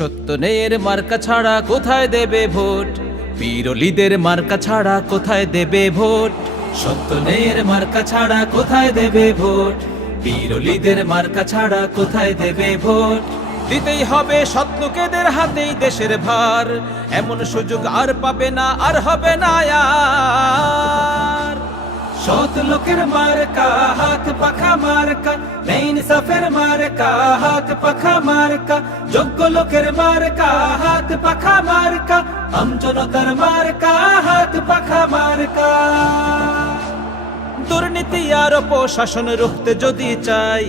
সত্য ন্যায়ের মার্কা ছাড়া কোথায় দেবে ভোট? বীরলিদের মার্কা ছাড়া কোথায় দেবে ভোট? সত্য ন্যায়ের মার্কা ছাড়া কোথায় দেবে ভোট? বীরলিদের মার্কা ছাড়া কোথায় দেবে ভোট? দিতেই হবে সৎ লোকেদের হাতেই দেশের ভার, এমন সুযোগ আর পাবে না, আর হবে না আর। সৎ লোকের মার্কা হাত পাখা মার্কা, ইনসাফের মার্কা হাত পাখা মার্কা, যোগ্য লোকের মার্কা হাত পাখা মার্কা, আমজনতার মার্কা হাত পাখা মার্কা। দুর্নীতি আর অপশাসন রুখতে যদি চাই,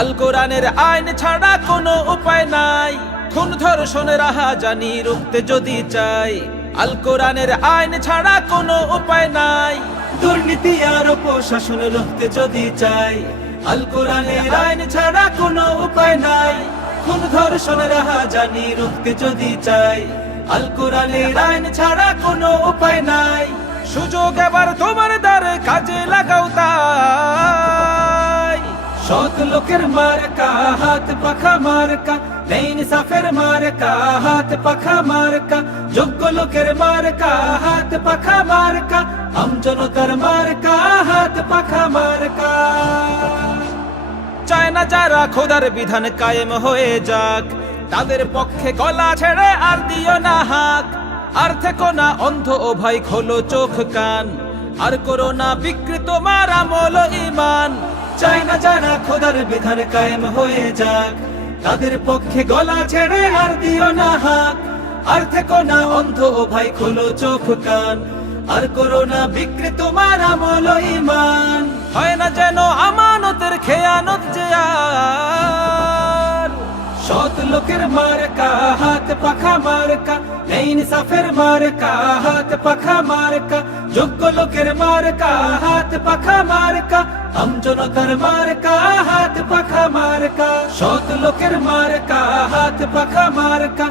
আল কোরআনের আইন ছাড়া কোনো উপায় নাই। খুন ধর্ষণের রাহাজানি রুখতে যদি চাই, আল কোরআনের আইন ছাড়া কোনো উপায় নাই। দুর্নীতি আর অপশাসন রুখতে যদি চাই, আল কোরআনের আইন ছাড়া কোনো উপায় নাই। খুন ধর্ষণের রাহাজানি রুখতে যদি চাই, আল কোরআনের আইন ছাড়া কোনো উপায় নাই। সুযোগ এবার তোমার দ্বারে, কাজে লাগাও তাই। সৎ লোকের মার্কা হাত পাখা মার্কা, ইনসাফের মার্কা হাত পাখা মার্কা, যোগ্য লোকের মার্কা হাত পাখা মার্কা, আমজনতার মার্কা হাত পাখা মার্কা। চায় না যারা খোদার বিধান কায়েম হয়ে যাক, তাদের পক্ষে গলা ছেড়ে আর দিও না হাক। আর থেকো না অন্ধ ও ভাই, খোলো চোখ কান, আর করো না বিকৃত মার আমল ঈমান। চায় না যারা খোদার বিধান কায়েম হয়ে যাক, তাদের পক্ষে গলা ছেড়ে আর দিও না হাক। আর থেকো না অন্ধ ও ভাই, খোলো চোখ কান, আর করো না বিকৃত মার আমল ঈমান। হয় না যেন আমানতের খেয়ানত যে আর। সৎ লোকের মার্কা হাত পাখা মার্কা, ইনসাফের মার্কা হাত পাখা মার্কা, যোগ্য লোকের মার্কা হাত পাখা মার্কা, আমজনতার মার্কা হাত পাখা মার্কা। সৎ লোকের মার্কা হাত পাখা মার্কা,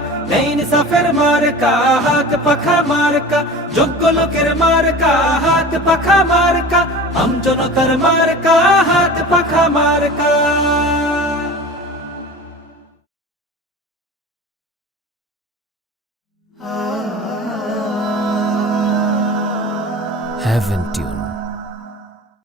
ইনসাফের মার্কা হাত পাখা মার্কা, যোগ্য লোকের মার্কা হাত পাখা মার্কা, আমজনতার মার্কা হাত পাখা মার্কা। Haven't you